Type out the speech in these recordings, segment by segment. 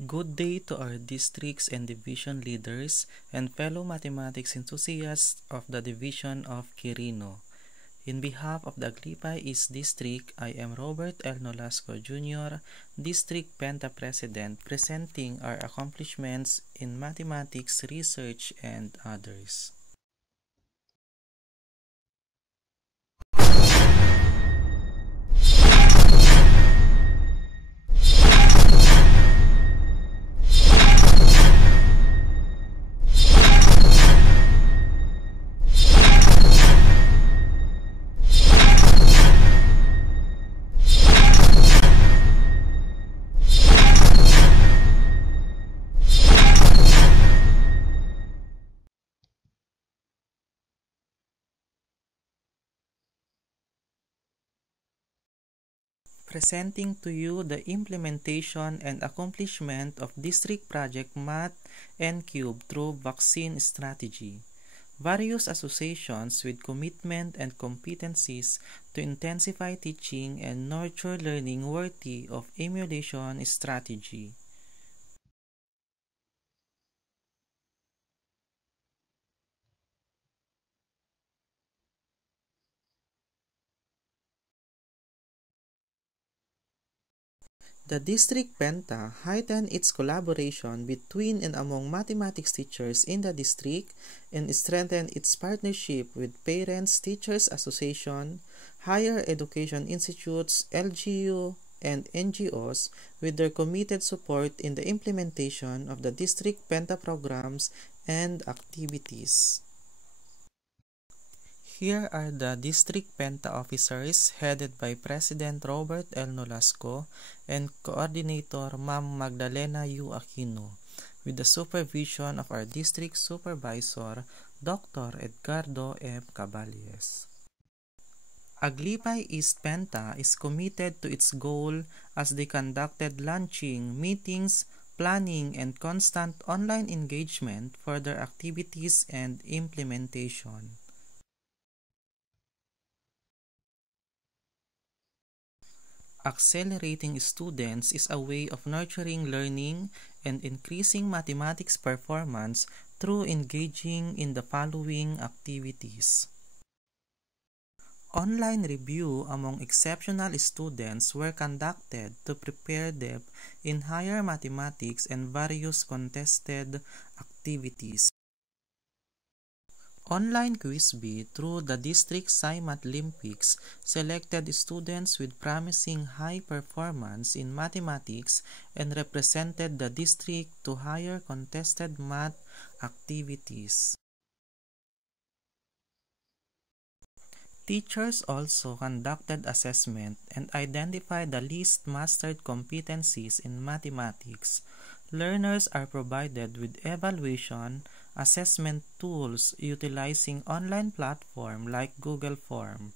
Good day to our districts and division leaders and fellow mathematics enthusiasts of the Division of Quirino. In behalf of the Aglipay East District, I am Robert L. Nolasco Jr., District Penta President, presenting our accomplishments in mathematics research and others. Presenting to you the implementation and accomplishment of District Project Math N-Cube through vaccine strategy. Various associations with commitment and competencies to intensify teaching and nurture learning worthy of emulation strategy. The District Penta heightened its collaboration between and among mathematics teachers in the district and strengthened its partnership with Parents Teachers Association, higher education institutes, LGU, and NGOs with their committed support in the implementation of the District Penta programs and activities. Here are the District Penta officers headed by President Robert L. Nolasco and Coordinator Ma'am Magdalena U. Aquino, with the supervision of our District Supervisor, Dr. Edgardo M. Caballes. Aglipay East Penta is committed to its goal as they conducted launching, meetings, planning, and constant online engagement for their activities and implementation. Accelerating students is a way of nurturing learning and increasing mathematics performance through engaging in the following activities. Online review among exceptional students were conducted to prepare them in higher mathematics and various contested activities. Online Quiz Bee through the District Sci-Mathlympics selected students with promising high performance in mathematics and represented the district to higher contested math activities. Teachers also conducted assessment and identified the least mastered competencies in mathematics. Learners are provided with evaluation assessment tools utilizing online platform like Google Form.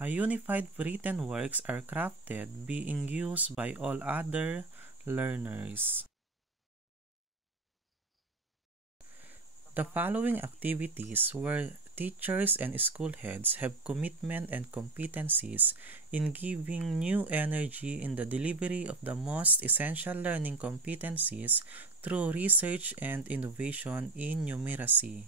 A unified written works are crafted being used by all other learners. The following activities where teachers and school heads have commitment and competencies in giving new energy in the delivery of the most essential learning competencies through research and innovation in numeracy.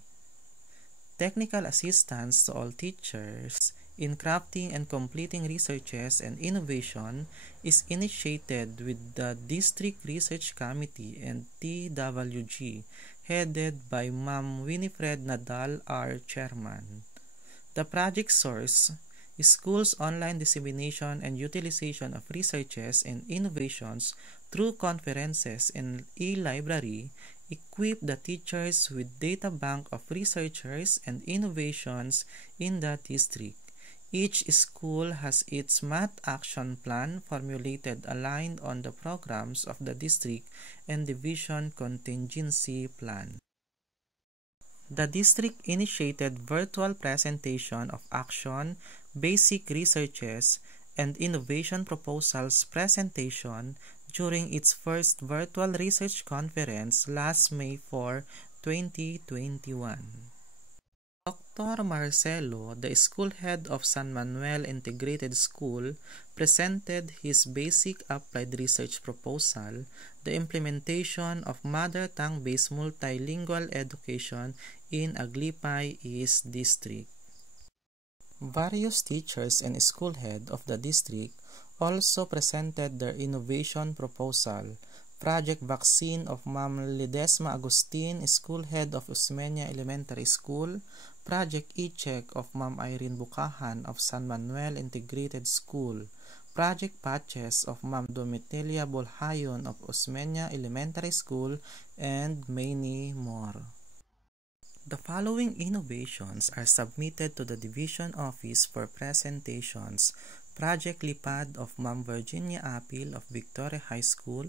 Technical assistance to all teachers in crafting and completing researches and innovation is initiated with the District Research Committee and TWG, headed by Ma'am Winifred Nadal R. Chairman. The project source is schools' online dissemination and utilization of researches and innovations through conferences and e-library, equip the teachers with data bank of researchers and innovations in the district. Each school has its math action plan formulated aligned on the programs of the district and division contingency plan. The district initiated virtual presentation of action, basic researches, and innovation proposals presentation during its first virtual research conference last May 4, 2021. Dr. Marcelo, the school head of San Manuel Integrated School, presented his basic applied research proposal, the implementation of mother tongue-based multilingual education in Aglipay East District. Various teachers and school head of the district also presented their innovation proposal. Project Vaccine of Ma'am Ledesma Agustin, School Head of Osmeña Elementary School, Project E-Check of Ma'am Irene Bukahan of San Manuel Integrated School, Project Patches of Ma'am Domitila Bolhayon of Osmeña Elementary School, and many more. The following innovations are submitted to the Division Office for presentations. Project Lipad of Ma'am Virginia Apil of Victoria High School,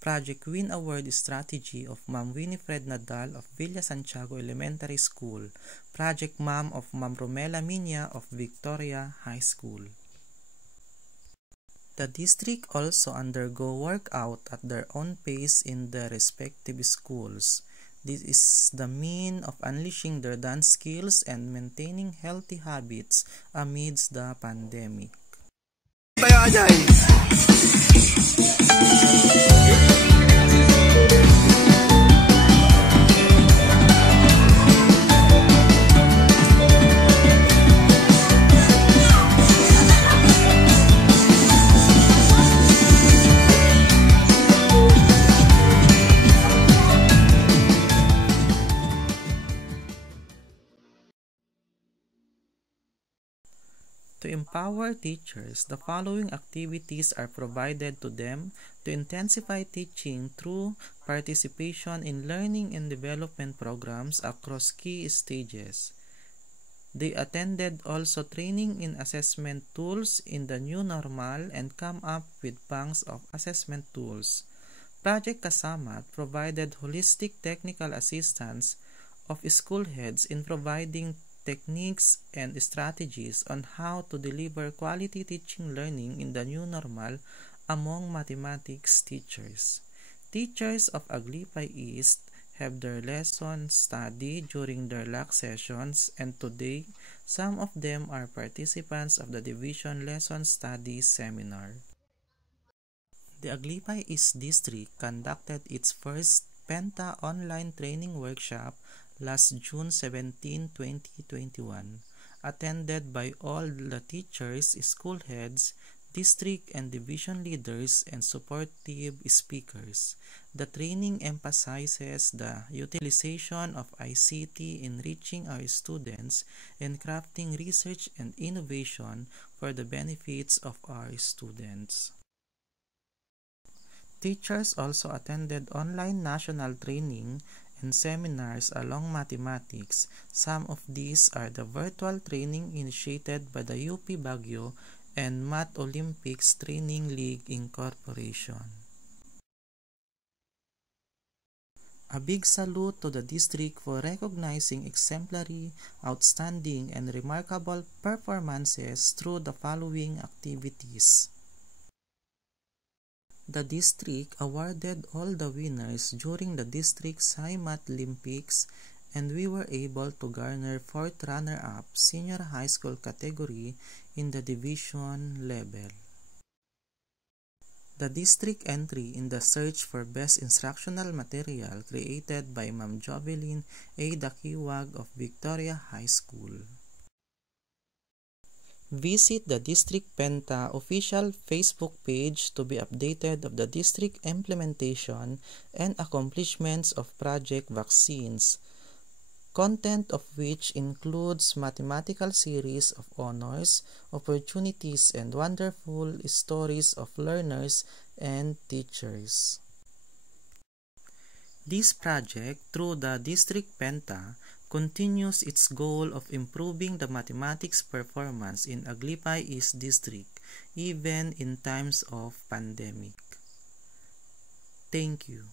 Project Win Award Strategy of Ma'am Winifred Nadal of Villa Santiago Elementary School, Project Ma'am of Ma'am Romela Minya of Victoria High School. The district also undergo workout at their own pace in their respective schools. This is the mean of unleashing their dance skills and maintaining healthy habits amidst the pandemic. To empower teachers, the following activities are provided to them to intensify teaching through participation in learning and development programs across key stages. They attended also training in assessment tools in the new normal and come up with banks of assessment tools. Project Kasamat provided holistic technical assistance of school heads in providing techniques and strategies on how to deliver quality teaching learning in the new normal among mathematics teachers. Teachers of Aglipay East have their lesson studied during their LAC sessions, and today some of them are participants of the Division Lesson Study Seminar. The Aglipay East District conducted its first Penta online training workshop last June 17, 2021, attended by all the teachers, school heads, district and division leaders, and supportive speakers. The training emphasizes the utilization of ICT in reaching our students and crafting research and innovation for the benefits of our students. Teachers also attended online national training and seminars along mathematics. Some of these are the virtual training initiated by the UP Baguio and Math Olympics Training League Incorporation. A big salute to the district for recognizing exemplary, outstanding, and remarkable performances through the following activities. The district awarded all the winners during the district's High Math Olympics, and we were able to garner 4th runner-up senior high school category in the division level. The district entry in the search for best instructional material created by Ma'am Jovelyn A. Dakiwag of Victoria High School. Visit the District Penta official Facebook page to be updated of the district implementation and accomplishments of Project Vaccines, content of which includes mathematical series of honors, opportunities, and wonderful stories of learners and teachers. This project, through the District Penta, continues its goal of improving the mathematics performance in Aglipay East District, even in times of pandemic. Thank you.